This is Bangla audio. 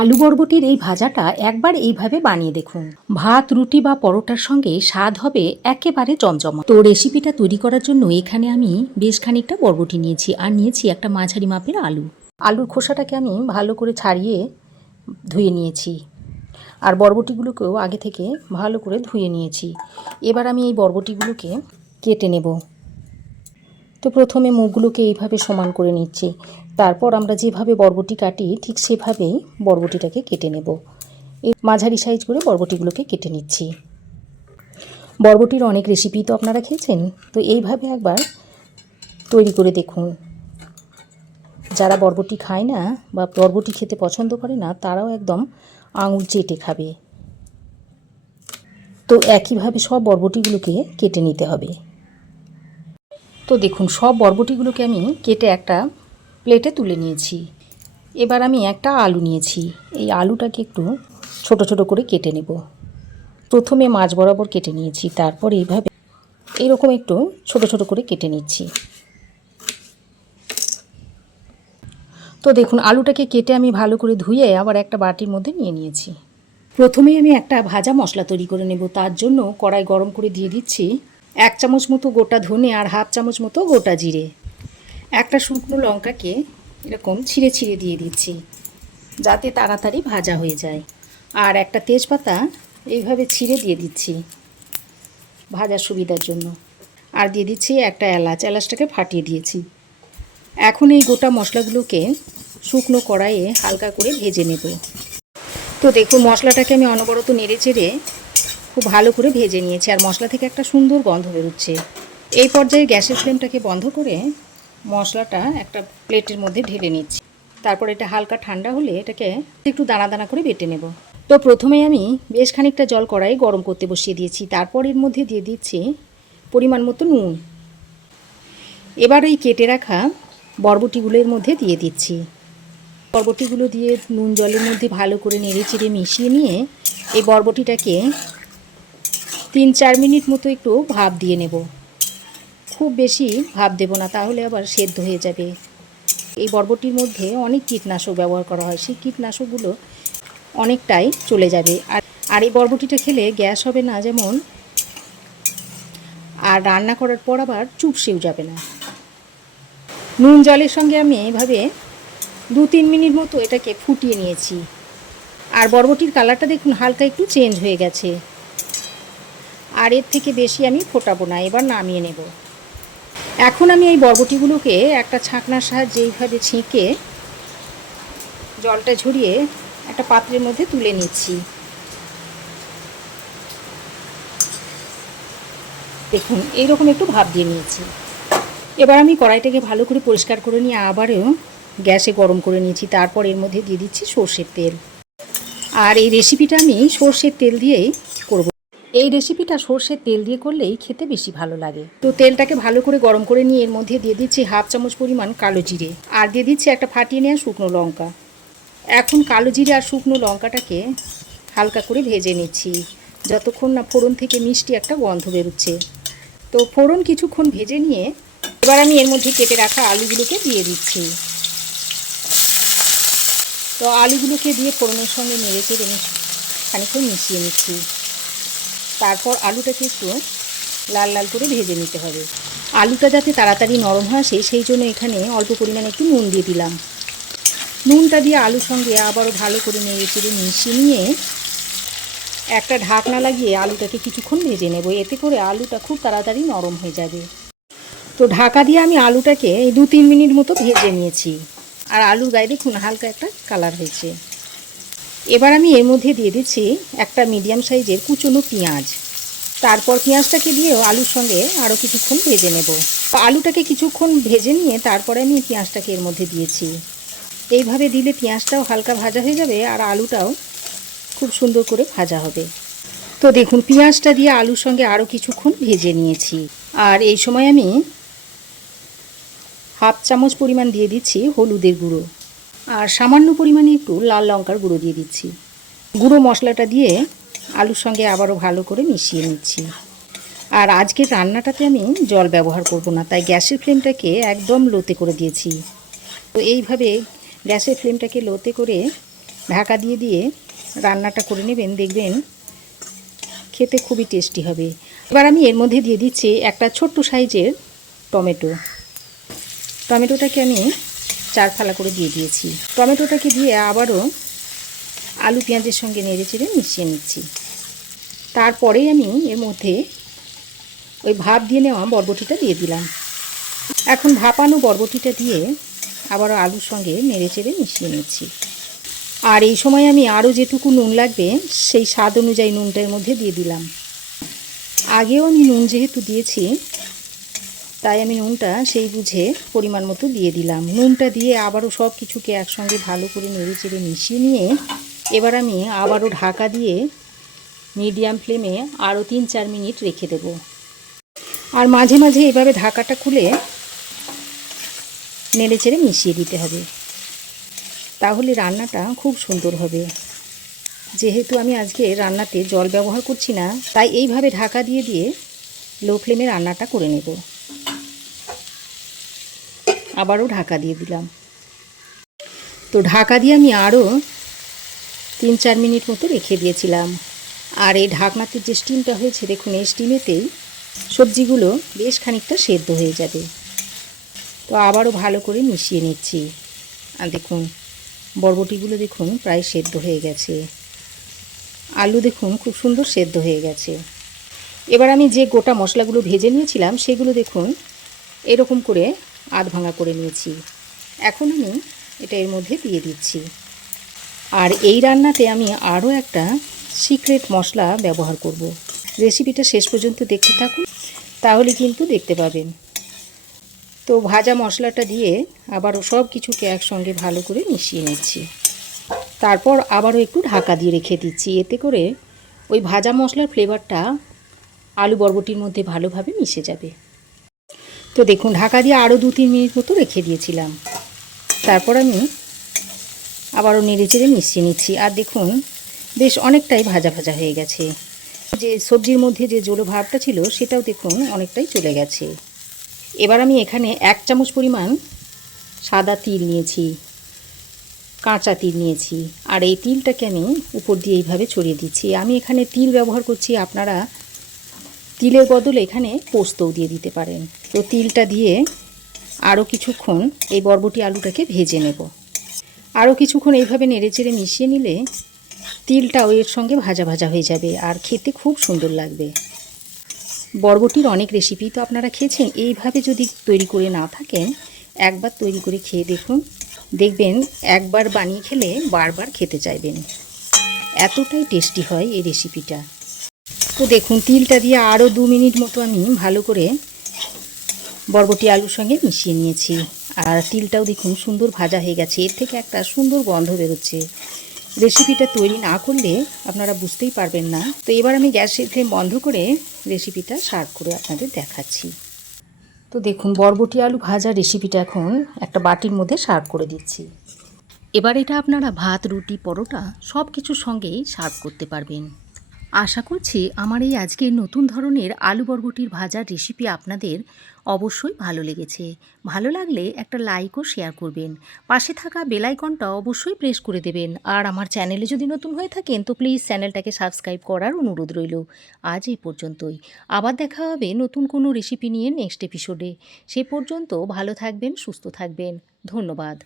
আলু বরবটির এই ভাজাটা একবার এইভাবে বানিয়ে দেখুন। ভাত, রুটি বা পরোটার সঙ্গে স্বাদ হবে একেবারে জমজমা। তো রেসিপিটা তৈরি করার জন্য এখানে আমি বেশ খানিকটা বরবটি নিয়েছি আর নিয়েছি একটা মাঝারি মাপের আলু। আলুর খোসাটাকে আমি ভালো করে ছাড়িয়ে ধুয়ে নিয়েছি আর বরবটিগুলোকেও আগে থেকে ভালো করে ধুয়ে নিয়েছি। এবার আমি এই বরবটিগুলোকে কেটে নেব। তো প্রথমে মুখগুলোকে এইভাবে সমান করে নিচ্ছি। তারপর আমরা যেভাবে বরবটি কাটি ঠিক সেভাবেই বরবটিটাকে কেটে নেব। এই মাঝারি সাইজ করে বরবটিগুলোকে কেটে নিচ্ছি। বরবটির অনেক রেসিপি তো আপনারা খেয়েছেন, তো এইভাবে একবার তৈরি করে দেখুন। যারা বরবটি খায় না বা বরবটি খেতে পছন্দ করে না তারাও একদম আঙুল চেটে খাবে। তো একইভাবে সব বরবটিগুলোকে কেটে নিতে হবে। তো দেখুন সব বরবটিগুলোকে আমি কেটে একটা প্লেটে তুলে নিয়েছি। এবার আমি একটা আলু নিয়েছি। এই আলুটাকে একটু ছোট ছোট করে কেটে নেব। প্রথমে মাঝ বরাবর কেটে নিয়েছি, তারপর এইভাবে এইরকম একটু ছোট ছোট করে কেটে নিচ্ছি। তো দেখুন আলুটাকে কেটে আমি ভালো করে ধুয়ে আবার একটা বাটির মধ্যে নিয়ে নিয়েছি। প্রথমেই আমি একটা ভাজা মশলা তৈরি করে নেব। তার জন্য কড়াই গরম করে দিয়ে দিচ্ছি 1 চামচ মতো গোটা ধনে আর হাফ চামচ মতো গোটা জিরে। একটা শুকনো লঙ্কাকে এরকম ছিঁড়ে ছিঁড়ে দিয়ে দিচ্ছি যাতে তাড়াতাড়ি ভাজা হয়ে যায়। আর একটা তেজপাতা এইভাবে ছিঁড়ে দিয়ে দিচ্ছি ভাজার সুবিধার জন্য। আর দিয়ে দিচ্ছি একটা এলাচটাকে ফাটিয়ে দিয়েছি। এখন এই গোটা মশলাগুলোকে শুকনো কড়াইয়ে হালকা করে ভেজে নেব। তো দেখুন মশলাটাকে আমি অনবরত নেড়ে চেড়ে খুব ভালো করে ভেজে নিয়েছি আর মশলা থেকে একটা সুন্দর গন্ধ বেরোচ্ছে। এই পর্যায়ে গ্যাসের ফ্লেমটাকে বন্ধ করে মশলাটা একটা প্লেটের মধ্যে ঢেলে নিচ্ছি। তারপর এটা হালকা ঠান্ডা হলে এটাকে একটু দানা দানা করে বেটে নেব। তো প্রথমে আমি বেশ খানিকটা জল কড়াই গরম করতে বসিয়ে দিয়েছি। তারপর এর মধ্যে দিয়ে দিচ্ছি পরিমাণ মতো নুন। এবার এই কেটে রাখা বরবটিগুলোর মধ্যে দিয়ে দিচ্ছি। বরবটিগুলো দিয়ে নুন জলের মধ্যে ভালো করে নেড়ে চেড়ে মিশিয়ে নিয়ে এই বরবটিটাকে 3-4 মিনিট মতো একটু ভাপ দিয়ে নেব। খুব বেশি ভাপ দেব না, তাহলে আবার সেদ্ধ হয়ে যাবে। এই বরবটির মধ্যে অনেক কীটনাশক ব্যবহার করা হয়, সেই কীটনাশকগুলো অনেকটাই চলে যাবে। আর এই বরবটিটা খেলে গ্যাস হবে না যেমন, আর রান্না করার পর আবার চুপসেও যাবে না। নুন জলের সঙ্গে আমি এইভাবে 2-3 মিনিট মতো এটাকে ফুটিয়ে নিয়েছি। আর বরবটির কালারটা দেখুন হালকা একটু চেঞ্জ হয়ে গেছে। আর এর থেকে বেশি আমি ফোটাবো না, এবার নামিয়ে নেব। এখন আমি এই বরবটিগুলোকে একটা ছাঁকনার সাহায্যে এইভাবে ছেঁকে জলটা ঝরিয়ে একটা পাত্রের মধ্যে তুলে নিচ্ছি। দেখুন এইরকম একটু ভাপ দিয়ে নিয়েছি। এবার আমি কড়াইটাকে ভালো করে পরিষ্কার করে নিয়ে আবারও গ্যাসে গরম করে নিয়েছি। তারপর এর মধ্যে দিয়ে দিচ্ছি সর্ষের তেল। আর এই রেসিপিটা আমি সর্ষের তেল দিয়েই করব। এই রেসিপিটা সর্ষের তেল দিয়ে করলেই খেতে বেশি ভালো লাগে। তো তেলটাকে ভালো করে গরম করে নিয়ে এর মধ্যে দিয়ে দিচ্ছি হাফ চামচ পরিমাণ কালো জিরে আর দিয়ে দিচ্ছি একটা ফাটিয়ে নেওয়া শুকনো লঙ্কা। এখন কালো জিরে আর শুকনো লঙ্কাটাকে হালকা করে ভেজে নিচ্ছি যতক্ষণ না ফোড়ন থেকে মিষ্টি একটা গন্ধ বেরোচ্ছে। তো ফোড়ন কিছুক্ষণ ভেজে নিয়ে এবার আমি এর মধ্যে কেটে রাখা আলুগুলোকে দিয়ে দিচ্ছি। তো আলুগুলোকে দিয়ে ফোড়নের সঙ্গে নেড়ে চেড়ে খানিকক্ষণ মিশিয়ে নিচ্ছি। তারপর আলুটাকে একটু লাল লাল করে ভেজে নিতে হবে। আলুটা যাতে তাড়াতাড়ি নরম হয় সেই জন্য এখানে অল্প পরিমাণে একটু নুন দিয়ে দিলাম। নুনটা দিয়ে আলুর সঙ্গে আবারও ভালো করে নেড়ে চেড়ে মিশিয়ে নিয়ে একটা ঢাকনা লাগিয়ে আলুটাকে কিছুক্ষণ ভেজে নেব। এতে করে আলুটা খুব তাড়াতাড়ি নরম হয়ে যাবে। তো ঢাকা দিয়ে আমি আলুটাকে এই 2-3 মিনিট মতো ভেজে নিয়েছি। আর আলুর গায়ে দেখুন হালকা একটা কালার হয়েছে। এবার আমি এর মধ্যে দিয়ে দিচ্ছি একটা মিডিয়াম সাইজের কুচনো পেঁয়াজ। তারপর পেঁয়াজটাকে দিয়েও আলুর সঙ্গে আরও কিছুক্ষণ ভেজে নেব। আলুটাকে কিছুক্ষণ ভেজে নিয়ে তারপরে আমি পেঁয়াজটাকে এর মধ্যে দিয়েছি। এইভাবে দিলে পেঁয়াজটাও হালকা ভাজা হয়ে যাবে আর আলুটাও খুব সুন্দর করে ভাজা হবে। তো দেখুন পেঁয়াজটা দিয়ে আলুর সঙ্গে আরও কিছুক্ষণ ভেজে নিয়েছি। আর এই সময় আমি হাফ চামচ পরিমাণ দিয়ে দিচ্ছি হলুদের গুঁড়ো আর সামান্য পরিমাণে একটু লাল লঙ্কার গুঁড়ো দিয়ে দিচ্ছি। গুঁড়ো মশলাটা দিয়ে আলুর সঙ্গে আবারও ভালো করে মিশিয়ে নিচ্ছি। আর আজকের রান্নাটাতে আমি জল ব্যবহার করব না, তাই গ্যাসের ফ্লেমটাকে একদম লোতে করে দিয়েছি। তো এইভাবে গ্যাসের ফ্লেমটাকে লোতে করে ঢাকা দিয়ে দিয়ে রান্নাটা করে নেবেন, দেখবেন খেতে খুবই টেস্টি হবে। এবার আমি এর মধ্যে দিয়ে দিচ্ছি একটা ছোট্ট সাইজের টমেটোটাকে আমি 4 ফালা করে দিয়ে দিয়েছি। টমেটোটাকে দিয়ে আবারও আলু পেঁয়াজের সঙ্গে নেড়ে চেড়ে মিশিয়ে নিচ্ছি। তারপরেই আমি এর মধ্যে ওই ভাপ দিয়ে নেওয়া বরবটিটা দিয়ে দিলাম। এখন ভাপানো বরবটিটা দিয়ে আবারও আলুর সঙ্গে নেড়ে চেড়ে মিশিয়ে নিচ্ছি। আর এই সময় আমি আরও যেটুকু নুন লাগবে সেই স্বাদ অনুযায়ী নুনটা এর মধ্যে দিয়ে দিলাম। আগেও আমি নুন যেহেতু দিয়েছি তাই আমি নুনটা সেই বুঝে পরিমাণ মতো দিয়ে দিলাম। নুনটা দিয়ে আবারও সব কিছুকে একসঙ্গে ভালো করে নেড়ে চেড়ে মিশিয়ে নিয়ে এবার আমি আবারও ঢাকা দিয়ে মিডিয়াম ফ্লেমে আরও 3-4 মিনিট রেখে দেব। আর মাঝে মাঝে এভাবে ঢাকাটা খুলে নেড়ে চেড়ে মিশিয়ে দিতে হবে, তাহলে রান্নাটা খুব সুন্দর হবে। যেহেতু আমি আজকে রান্নাতে জল ব্যবহার করছি না, তাই এইভাবে ঢাকা দিয়ে দিয়ে লো ফ্লেমে রান্নাটা করে নেব। আবারও ঢাকা দিয়ে দিলাম। তো ঢাকা দিয়ে আমি আরও 3-4 মিনিট মতো রেখে দিয়েছিলাম। আর এই ঢাকনাতে যে স্টিমটা হয়েছে দেখুন, এই স্টিমেতেই সবজিগুলো বেশ খানিকটা সেদ্ধ হয়ে যাবে। তো আবারও ভালো করে মিশিয়ে নিচ্ছি। আর দেখুন বরবটিগুলো দেখুন প্রায় সেদ্ধ হয়ে গেছে। আলু দেখুন খুব সুন্দর সেদ্ধ হয়ে গেছে। এবার আমি যে গোটা মশলাগুলো ভেজে নিয়েছিলাম সেগুলো দেখুন এরকম করে আধ ভাঙা করে নিয়েছি। এখন আমি এটা এর মধ্যে দিয়ে দিচ্ছি। আর এই রান্নাতে আমি আরও একটা সিক্রেট মশলা ব্যবহার করব। রেসিপিটা শেষ পর্যন্ত দেখতে থাকুন, তাহলে কিন্তু দেখতে পাবেন। তো ভাজা মশলাটা দিয়ে আবারও সব কিছুকে একসঙ্গে ভালো করে মিশিয়ে নিচ্ছি। তারপর আবারও একটু ঢাকা দিয়ে রেখে দিচ্ছি। এতে করে ওই ভাজা মশলার ফ্লেভারটা আলু বরবটির মধ্যে ভালোভাবে মিশে যাবে। তো দেখুন ঢাকা দিয়ে আরও 2-3 মিনিট মতো রেখে দিয়েছিলাম। তারপর আমি আবারও নেড়ে চেড়ে মিশিয়ে নিচ্ছি। আর দেখুন বেশ অনেকটাই ভাজা ভাজা হয়ে গেছে। যে সবজির মধ্যে যে জোলো ভাবটা ছিল সেটাও দেখুন অনেকটাই চলে গেছে। এবার আমি এখানে 1 চামচ পরিমাণ সাদা তিল নিয়েছি, কাঁচা তিল নিয়েছি। আর এই তিলটাকে আমি উপর দিয়ে এইভাবে ছড়িয়ে দিচ্ছি। আমি এখানে তিল ব্যবহার করছি, আপনারা তিলের বদলে এখানে পোস্তও দিয়ে দিতে পারেন। তো তিলটা দিয়ে আরও কিছুক্ষণ এই বরবটি আলুটাকে ভেজে নেব। আরও কিছুক্ষণ এইভাবে নেড়েচেড়ে মিশিয়ে নিলে তিলটাও এর সঙ্গে ভাজা ভাজা হয়ে যাবে আর খেতে খুব সুন্দর লাগবে। বরবটির অনেক রেসিপি তো আপনারা খেয়েছেন, এইভাবে যদি তৈরি করে না থাকেন একবার তৈরি করে খেয়ে দেখুন, দেখবেন একবার বানিয়ে খেলে বারবার খেতে চাইবেন। এতটাই টেস্টি হয় এই রেসিপিটা। তো দেখুন তিলটা দিয়ে আরও 2 মিনিট মতো আমি ভালো করে বরবটি আলুর সঙ্গে মিশিয়ে নিয়েছি। আর তিলটাও দেখুন সুন্দর ভাজা হয়ে গেছে, এর থেকে একটা সুন্দর গন্ধ বেরোচ্ছে। রেসিপিটা তৈরি না করলে আপনারা বুঝতেই পারবেন না। তো এবার আমি গ্যাসের ফ্লেম বন্ধ করে রেসিপিটা সার্ভ করে আপনাদের দেখাচ্ছি। তো দেখুন বরবটি আলু ভাজা রেসিপিটা এখন একটা বাটির মধ্যে সার্ভ করে দিচ্ছি। এবার এটা আপনারা ভাত, রুটি, পরোটা সব কিছুর সঙ্গেই সার্ভ করতে পারবেন। আশা করছি আমার এই আজকের নতুন ধরনের আলু বরবটির ভাজার রেসিপি আপনাদের অবশ্যই ভালো লেগেছে। ভালো লাগলে একটা লাইক ও শেয়ার করবেন। পাশে থাকা বেল আইকনটা অবশ্যই প্রেস করে দেবেন। আর আমার চ্যানেলে যদি নতুন হয়ে থাকেন তো প্লিজ চ্যানেলটাকে সাবস্ক্রাইব করার অনুরোধ রইল। আজ এই পর্যন্তই। আবার দেখা হবে নতুন কোনো রেসিপি নিয়ে নেক্সট এপিসোডে। সে পর্যন্ত ভালো থাকবেন, সুস্থ থাকবেন। ধন্যবাদ।